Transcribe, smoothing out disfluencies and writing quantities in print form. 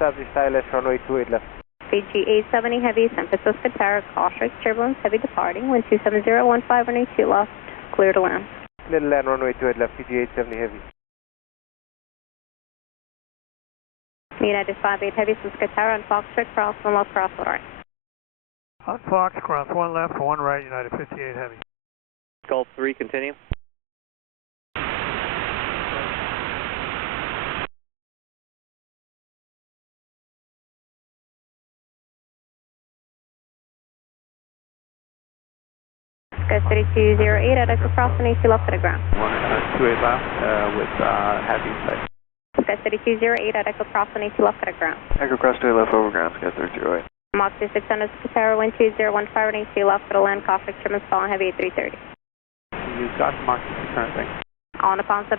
established ILS runway 28 left. VG 870 Heavy, San Francisco Tower, cautious, turbulence, heavy departing, wind 27015, runway 2 left, clear to land. Clear to land, runway 28 left, VG 870 Heavy. United 58 Heavy, San Francisco Tower, on Foxtrot, cross, 1 left, cross, 1 right. On Fox, cross 1 left, 1 right, United 58 Heavy. Gulf 3, continue. Sky 3208, at Echo Cross, and AC left to the ground. 28 left with heavy sight. Sky 3208, at Echo Cross, and AC left to the ground. Echo Cross 2 left over ground, Sky 3208. Mach 2600, Tower, wind 2015, and AC left to the land, cautious, turbulence, falling heavy at 330. You got Mach 600, thanks. On upon 7.